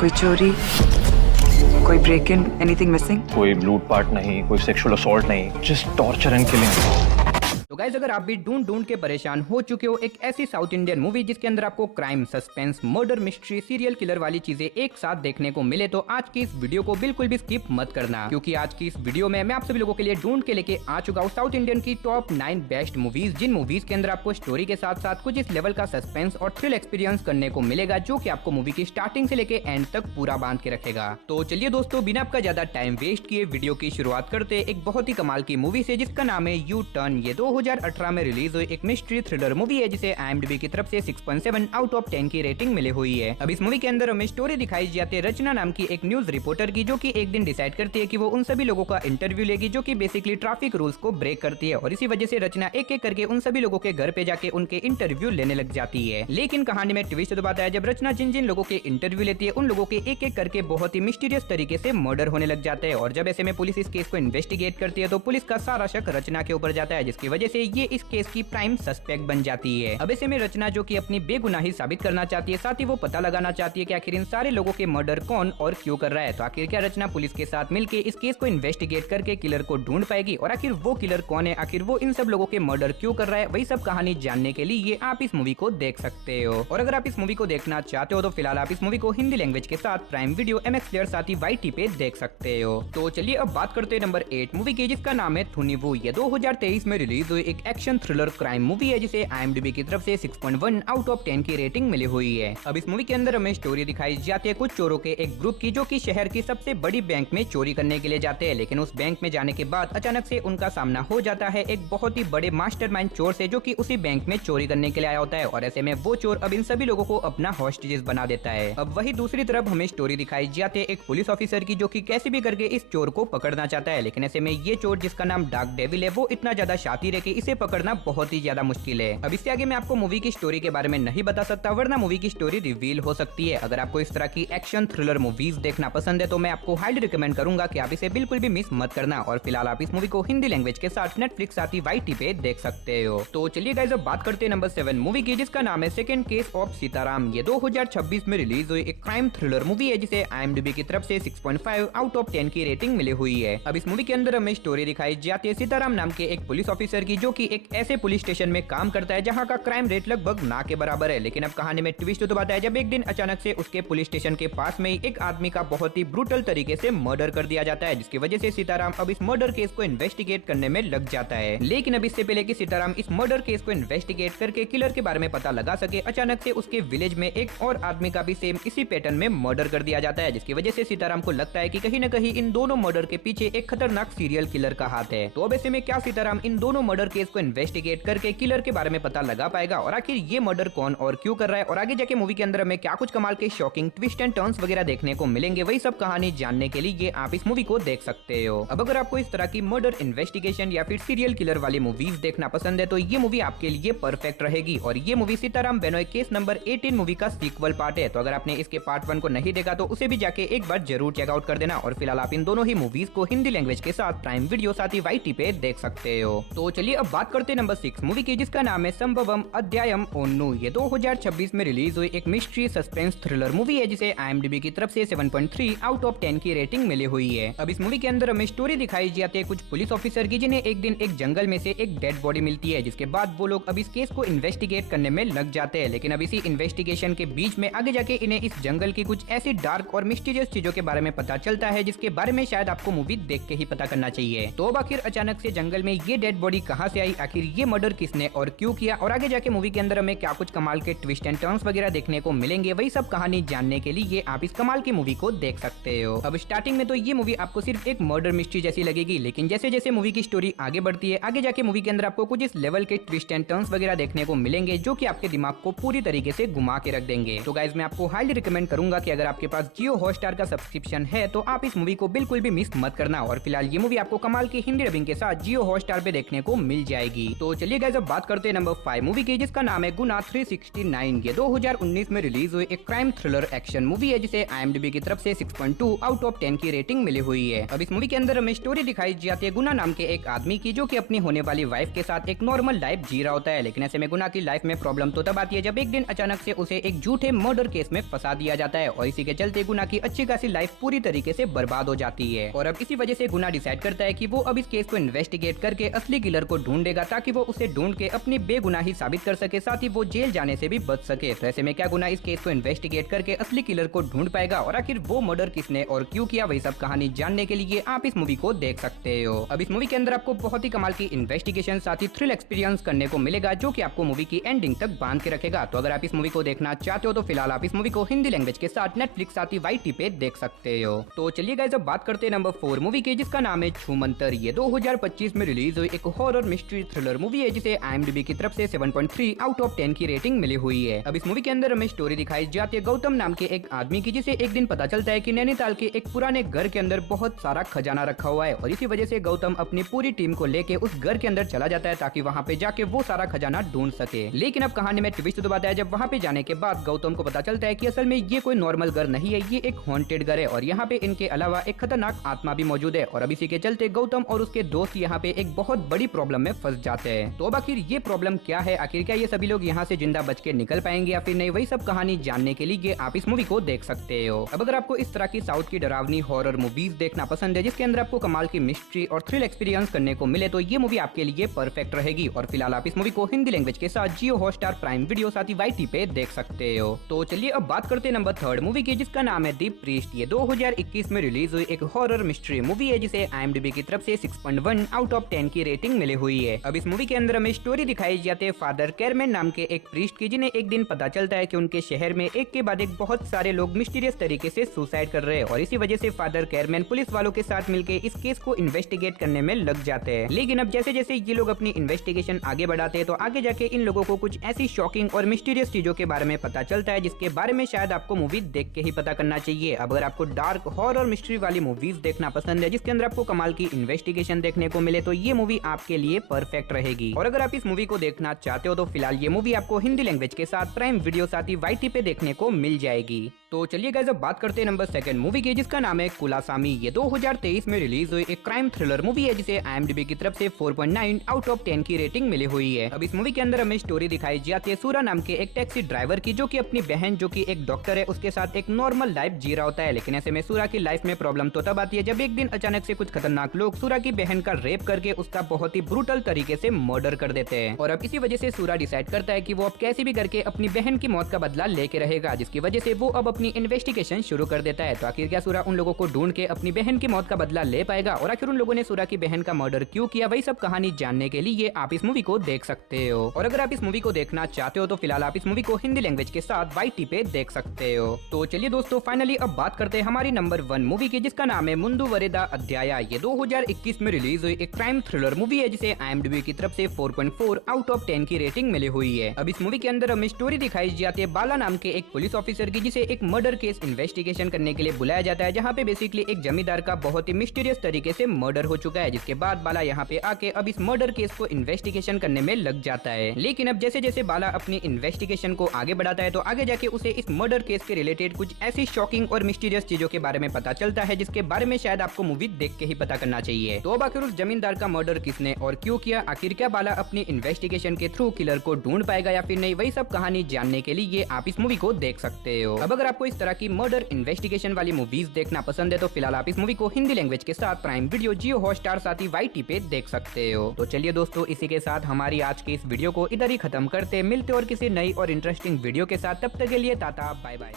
कोई चोरी, कोई ब्रेक इन, एनीथिंग मिसिंग? कोई लूटपाट नहीं, कोई सेक्सुअल असॉल्ट नहीं, जस्ट टॉर्चर एंड किलिंग। तो गाइस, अगर आप भी ढूंढ ढूंढ के परेशान हो चुके हो एक ऐसी साउथ इंडियन मूवी जिसके अंदर आपको crime, suspense, murder, mystery, serial killer वाली चीजें एक साथ देखने को मिले, तो आज की इस वीडियो को बिल्कुल भी स्किप मत करना, क्योंकि आज की इस वीडियो में मैं आप सभी लोगों के लिए ढूंढ के लेके आ चुका हूँ साउथ इंडियन की टॉप 9 बेस्ट मूवीज, जिन मूवीज के अंदर आपको स्टोरी के साथ साथ कुछ इस लेवल का सस्पेंस और थ्रिल एक्सपीरियंस करने को मिलेगा, जो की आपको मूवी की स्टार्टिंग से लेके एंड तक पूरा बांध के रखेगा। तो चलिए दोस्तों, बिना आपका ज्यादा टाइम वेस्ट किए वीडियो की शुरुआत करते एक बहुत ही कमाल की मूवी से, जिसका नाम है यू टर्न। ये 2018 में रिलीज हुई एक मिस्ट्री थ्रिलर मूवी है, जिसे IMDb की तरफ से 6.7 आउट ऑफ 10 की रेटिंग मिली हुई है। अब इस मूवी के अंदर हमें स्टोरी दिखाई जाती है रचना नाम की एक न्यूज रिपोर्टर की, जो कि एक दिन डिसाइड करती है कि वो उन सभी लोगों का इंटरव्यू लेगी जो कि बेसिकली ट्रैफिक रूल्स को ब्रेक करती है, और इसी वजह से रचना एक एक करके उन सभी लोगों के घर पे जाके उनके इंटरव्यू लेने लग जाती है। लेकिन कहानी में ट्विस्ट तो आता है, जब रचना जिन जिन लोगों के इंटरव्यू लेती है उन लोगों के एक एक करके बहुत ही मिस्टीरियस तरीके से मर्डर होने लग जाता है, और जब ऐसे में पुलिस इस केस को इन्वेस्टिगेट करती है तो पुलिस का सारा शक रचना के ऊपर जाता है, जिसकी वजह से ये इस केस की प्राइम सस्पेक्ट बन जाती है। अब ऐसे में रचना, जो कि अपनी बेगुनाही साबित करना चाहती है, साथ ही वो पता लगाना चाहती है कि आखिर इन सारे लोगों के मर्डर कौन और क्यों कर रहा है। तो आखिर क्या रचना पुलिस के साथ मिलकर इस केस को इन्वेस्टिगेट करके किलर को ढूंढ पाएगी, और आखिर वो किलर कौन है, आखिर वो इन सब लोगों के मर्डर क्यों कर रहा है, वही सब कहानी जानने के लिए आप इस मूवी को देख सकते हो। और अगर आप इस मूवी को देखना चाहते हो तो फिलहाल आप इस मूवी को हिंदी लैंग्वेज के साथ प्राइम वीडियो, MX प्लेयर साथ ही YT पे देख सकते हो। तो चलिए अब बात करते हैं नंबर 8 मूवी की, जिसका नाम है थुनिवु। ये 2023 में रिलीज हुई एक एक्शन थ्रिलर क्राइम मूवी है, जिसे IMDb की तरफ से 6.1 आउट ऑफ 10 की रेटिंग मिली हुई है। अब इस मूवी के अंदर हमें स्टोरी दिखाई जाती है कुछ चोरों के एक ग्रुप की, जो कि शहर की सबसे बड़ी बैंक में चोरी करने के लिए जाते हैं। लेकिन उस बैंक में जाने के बाद अचानक से उनका सामना हो जाता है एक बहुत ही बड़े मास्टरमाइंड चोर से, जो कि उसी बैंक में चोरी करने के लिए आया होता है, और ऐसे में वो चोर अब इन सभी लोगों को अपना हॉस्टेजेस बना देता है। अब वही दूसरी तरफ हमें स्टोरी दिखाई जाती है एक पुलिस ऑफिसर की, जो कि कैसे भी करके इस चोर को पकड़ना चाहता है। लेकिन ऐसे में ये चोर, जिसका नाम डार्क डेविल है, वो इतना ज्यादा शातिर है कि इसे पकड़ना बहुत ही ज्यादा मुश्किल है। अब इससे आगे मैं आपको मूवी की स्टोरी के बारे में नहीं बता सकता, वरना मूवी की स्टोरी रिवील हो सकती है। अगर आपको इस तरह की एक्शन थ्रिलर मूवीज देखना पसंद है तो मैं आपको हाईली रिकमेंड करूंगा कि आप इसे बिल्कुल भी मिस मत करना, और फिलहाल आप इस मूवी को हिंदी लैंग्वेज के साथ नेटफ्लिक्स साथ ही YT पे देख सकते हो। तो चलिए गाइस, अब बात करते हैं नंबर 7 मूवी की, जिसका नाम है सेकंड केस ऑफ सीताराम। ये 2026 में रिलीज हुई एक क्राइम थ्रिलर मूवी है, जिसे IMDb की तरफ से 6.5 आउट ऑफ 10 की रेटिंग मिली हुई है। अब इस मूवी के अंदर हमें स्टोरी दिखाई जाती है सीताराम नाम के एक पुलिस ऑफिसर की, जो कि एक ऐसे पुलिस स्टेशन में काम करता है जहाँ का क्राइम रेट लगभग ना के बराबर है। लेकिन अब कहानी में ट्विस्ट तो आता है, जब एक दिन अचानक से उसके पुलिस स्टेशन के पास में ही एक आदमी का बहुत ही ब्रूटल तरीके से मर्डर कर दिया जाता है, जिसकी वजह से सीताराम अब इस मर्डर केस को इन्वेस्टिगेट करने में लग जाता है। लेकिन अब इससे पहले कि सीताराम इस मर्डर केस को इन्वेस्टिगेट करके किलर के बारे में पता लगा सके, अचानक से उसके विलेज में एक और आदमी का भी सेम इसी पैटर्न में मर्डर कर दिया जाता है, जिसकी वजह से सीताराम को लगता है कि कहीं न कहीं इन दोनों मर्डर के पीछे एक खतरनाक सीरियल किलर का हाथ है। तो अब ऐसे में क्या सीताराम इन दोनों मर्डर केस को इन्वेस्टिगेट करके किलर के बारे में पता लगा पाएगा, और आखिर ये मर्डर कौन और क्यों कर रहा है, और आगे जाके मूवी के अंदर हमें क्या कुछ कमाल के शॉकिंग ट्विस्ट एंड टर्न्स वगैरह देखने को मिलेंगे, वही सब कहानी जानने के लिए आप इस मूवी को देख सकते हो। अब अगर आपको इस तरह की मर्डर, इन्वेस्टिगेशन या फिर सीरियल किलर वाली मूवीज देखना पसंद है तो ये मूवी आपके लिए परफेक्ट रहेगी, और ये movie Sitaram Benoy case number 18 movie का सीक्वल पार्ट है। तो अगर आपने इसके पार्ट 1 को नहीं देखा तो उसे भी जाके एक बार जरूर चेकआउट कर देना, और फिलहाल आप इन दोनों ही मूवीज को हिंदी लैंग्वेज के साथ प्राइम वीडियो साथ ही YT पे देख सकते हो। तो चलिए अब बात करते हैं नंबर 6 मूवी की, जिसका नाम है संभवम अध्यायम ओन्नू। ये 2026 में रिलीज हुई एक मिस्ट्री सस्पेंस थ्रिलर मूवी है, जिसे IMDb की तरफ से 7.3 आउट ऑफ 10 की रेटिंग मिली हुई है। अब इस मूवी के अंदर हमें स्टोरी दिखाई जाती है कुछ पुलिस ऑफिसर की, जिन्हें एक दिन एक जंगल में से एक डेड बॉडी मिलती है, जिसके बाद वो लोग अब इस केस को इन्वेस्टिगेट करने में लग जाते हैं। लेकिन अब इसी इन्वेस्टिगेशन के बीच में आगे जाके इन्हें इस जंगल की कुछ ऐसी डार्क और मिस्टीरियस चीजों के बारे में पता चलता है, जिसके बारे में शायद आपको मूवी देख के ही पता करना चाहिए। तो अब आखिर अचानक से जंगल में ये डेड बॉडी कहाँ से आई, आखिर ये मर्डर किसने और क्यों किया, और आगे जाके मूवी के अंदर हमें क्या कुछ कमाल के ट्विस्ट एंड टर्न्स वगैरह देखने को मिलेंगे, वही सब कहानी जानने के लिए आप इस कमाल की मूवी को देख सकते हो। अब स्टार्टिंग में तो ये मूवी आपको सिर्फ एक मर्डर मिस्ट्री जैसी लगेगी, लेकिन जैसे जैसे मूवी की स्टोरी आगे बढ़ती है, आगे जाके मूवी के अंदर आपको कुछ इस लेवल के ट्विस्ट एंड टर्न्स वगैरह देखने को मिलेंगे, जो कि आपके दिमाग को पूरी तरीके से घुमा के रख देंगे। तो गाइज, मैं आपको हाईली रिकमेंड करूंगा कि अगर आपके पास जियो हॉटस्टार का सब्सक्रिप्शन है तो आप इस मूवी को बिल्कुल भी मिस मत करना, और फिलहाल ये मूवी आपको कमाल की हिंदी डबिंग के साथ जियो हॉटस्टार पे देखने को मिल मिल जाएगी। तो चलिए गाइस अब बात करते हैं नंबर 5 मूवी की, जिसका नाम है गुना 369। ये 2019 में रिलीज हुई एक क्राइम थ्रिलर एक्शन मूवी है, जिसे IMDb की तरफ से 6.2 आउट ऑफ 10 की रेटिंग मिली हुई है। अब इस मूवी के अंदर हमें स्टोरी दिखाई जाती है गुना नाम के एक आदमी की, जो कि अपनी होने वाली वाइफ के साथ एक नॉर्मल लाइफ जी रहा होता है। लेकिन ऐसे में गुना की लाइफ में प्रॉब्लम तो तब आती है जब एक दिन अचानक से उसे एक झूठे मर्डर केस में फंसा दिया जाता है, और इसी के चलते गुना की अच्छी खासी लाइफ पूरी तरीके से बर्बाद हो जाती है। और अब इसी वजह से गुना डिसाइड करता है कि वो अब इस केस को इन्वेस्टिगेट करके असली किलर को ढूंढेगा, ताकि वो उसे ढूंढ के अपनी बेगुनाही साबित कर सके, साथ ही वो जेल जाने से भी बच सके। तो ऐसे में क्या गुना इस केस को इन्वेस्टिगेट करके असली किलर को ढूंढ पाएगा, और आखिर वो मर्डर किसने और क्यों किया, वही सब कहानी जानने के लिए आप इस मूवी को देख सकते हो। अब इस मूवी के अंदर आपको बहुत ही कमाल की इन्वेस्टिगेशन साथ ही थ्रिल एक्सपीरियंस करने को मिलेगा, जो कि आपको मूवी की एंडिंग तक बांध के रखेगा। तो अगर आप इस मूवी को देखना चाहते हो तो फिलहाल आप इस मूवी को हिंदी लैंग्वेज के साथ नेटफ्लिक्स साथ ही YT पे देख सकते हो। तो चलिए गाइस अब बात करते हैं नंबर 4 मूवी की, जिसका नाम है छूमंतर। ये 2025 में रिलीज हुई एक हॉरर मिस्ट्री थ्रिलर मूवी है, जिसे IMDb की तरफ से 7.3 आउट ऑफ 10 की रेटिंग मिली हुई है। अब इस मूवी के अंदर हमें स्टोरी दिखाई जाती है गौतम नाम के एक आदमी की, जिसे एक दिन पता चलता है कि नैनीताल के एक पुराने घर के अंदर बहुत सारा खजाना रखा हुआ है, और इसी वजह से गौतम अपनी पूरी टीम को लेके उस घर के अंदर चला जाता है, ताकि वहाँ पे जाके वो सारा खजाना ढूंढ सके। लेकिन अब कहानी में ट्विस्ट तो बात है, जब वहाँ पे जाने के बाद गौतम को पता चलता है कि असल में ये कोई नॉर्मल घर नहीं है, ये एक हॉन्टेड घर है, और यहाँ पे इनके अलावा एक खतरनाक आत्मा भी मौजूद है। और अब इसी के चलते गौतम और उसके दोस्त यहाँ पे एक बहुत बड़ी प्रॉब्लम में फंस जाते हैं। तो अब आखिर ये प्रॉब्लम क्या है, आखिर क्या ये सभी लोग यहाँ से जिंदा बच के निकल पाएंगे या फिर नहीं, वही सब कहानी जानने के लिए आप इस मूवी को देख सकते हो। अब अगर आपको इस तरह की साउथ की डरावनी हॉरर मूवीज देखना पसंद है, जिसके अंदर आपको कमाल की मिस्ट्री और थ्रिल एक्सपीरियंस करने को मिले, तो ये मूवी आपके लिए परफेक्ट रहेगी। और फिलहाल आप इस मूवी को हिंदी लैंग्वेज के साथ जियो हॉटस्टार, प्राइम वीडियो साथ ही YT पे देख सकते हो। तो चलिए अब बात करते हैं नंबर 3 मूवी की, जिसका नाम है दी प्रीस्ट। ये 2021 में रिलीज हुई एक हॉरर मिस्ट्री मूवी है, जिसे IMDb की तरफ से 6.1 आउट ऑफ 10 की रेटिंग मिली हुई है। अब इस मूवी के अंदर हमें स्टोरी दिखाई जाती है फादर कैरमैन नाम के एक प्रीस्ट की, जिन्हें एक दिन पता चलता है कि उनके शहर में एक के बाद एक बहुत सारे लोग मिस्टीरियस तरीके से सुसाइड कर रहे हैं, और इसी वजह से फादर कैरमैन पुलिस वालों के साथ मिलकर इस केस को इन्वेस्टिगेट करने में लग जाते हैं। लेकिन अब जैसे जैसे ये लोग अपनी इन्वेस्टिगेशन आगे बढ़ाते हैं, तो आगे जाके इन लोगों को कुछ ऐसी शॉकिंग और मिस्टीरियस चीजों के बारे में पता चलता है, जिसके बारे में शायद आपको मूवी देख के ही पता करना चाहिए। अब अगर आपको डार्क हॉरर मिस्ट्री वाली मूवीज देखना पसंद है, जिसके अंदर आपको कमाल की इन्वेस्टिगेशन देखने को मिले, तो ये मूवी आपके लिए परफेक्ट रहेगी। और अगर आप इस मूवी को देखना चाहते हो तो फिलहाल ये मूवी आपको हिंदी लैंग्वेज के साथ प्राइम वीडियो साथ ही YT पे देखने को मिल जाएगी। तो चलिए गाइस अब बात करते हैं नंबर 2 मूवी की, जिसका नाम है कुलासामी। ये 2023 में रिलीज हुई एक क्राइम थ्रिलर मूवी है, जिसे IMDb की तरफ से 4.9 आउट ऑफ 10 की रेटिंग मिली हुई है। अब इस मूवी के अंदर हमें स्टोरी दिखाई जाती है सूरा नाम के एक टैक्सी ड्राइवर की, जो कि अपनी बहन जो कि एक डॉक्टर है उसके साथ एक नॉर्मल लाइफ जी रहा होता है। लेकिन ऐसे में सूरा की लाइफ में प्रॉब्लम तो तब आती है जब एक दिन अचानक से कुछ खतरनाक लोग सूरा की बहन का रेप करके उसका बहुत ही ब्रूटल तरीके से मर्डर कर देते हैं। और अब इसी वजह से सूरा डिसाइड करता है कि वो अब कैसे भी करके अपनी बहन की मौत का बदला लेके रहेगा, जिसकी वजह से वो अब अपनी इन्वेस्टिगेशन शुरू कर देता है। तो आखिर क्या सूरा उन लोगों को ढूंढ के अपनी बहन की मौत का बदला ले पाएगा, और आखिर उन लोगों ने सूरा की बहन का मर्डर क्यों किया, वही सब कहानी जानने के लिए आप इस मूवी को देख सकते हो। और अगर आप इस मूवी को देखना चाहते हो तो फिलहाल आप इस मूवी को हिंदी लैंग्वेज के साथ YT पे देख सकते हो। तो चलिए दोस्तों फाइनली अब बात करते हैं हमारी नंबर 1 मूवी की, जिसका नाम है मुंदु वरेदा अध्याया। ये 2021 में रिलीज हुई एक क्राइम थ्रिलर मूवी है, जिसे IMDb की तरफ से 4.4 आउट ऑफ 10 की रेटिंग मिली हुई है। अब इस मूवी के अंदर हमें स्टोरी दिखाई जाती है बाला नाम के एक पुलिस ऑफिसर की, जिसे एक मर्डर केस इन्वेस्टिगेशन करने के लिए बुलाया जाता है, जहाँ पे बेसिकली एक जमींदार का बहुत ही मिस्टीरियस तरीके से मर्डर हो चुका है, जिसके बाद बाला यहाँ पे आके अब इस मर्डर केस को इन्वेस्टिगेशन करने में लग जाता है। लेकिन अब जैसे जैसे बाला अपनी इन्वेस्टिगेशन को आगे बढ़ाता है, तो आगे जाके उसे इस मर्डर केस के रिलेटेड कुछ ऐसी शॉकिंग और मिस्टीरियस चीजों के बारे में पता चलता है, जिसके बारे में शायद आपको मूवी देख के ही पता करना चाहिए। तो अब आखिर उस जमींदार का मर्डर किसने और क्यों किया, आखिर क्या बाला अपनी इन्वेस्टिगेशन के थ्रू किलर को ढूंढ पाएगा या फिर नहीं, वही सब कहानी जानने के लिए आप इस मूवी को देख सकते हो। अब अगर आपको इस तरह की मर्डर इन्वेस्टिगेशन वाली मूवीज देखना पसंद है, तो फिलहाल आप इस मूवी को हिंदी लैंग्वेज के साथ प्राइम वीडियो, जियो हॉटस्टार साथ ही YT पे देख सकते हो। तो चलिए दोस्तों इसी के साथ हमारी आज की इस वीडियो को इधर ही खत्म करते, मिलते और किसी नई और इंटरेस्टिंग वीडियो के साथ, तब तक के लिए टाटा बाय बाय।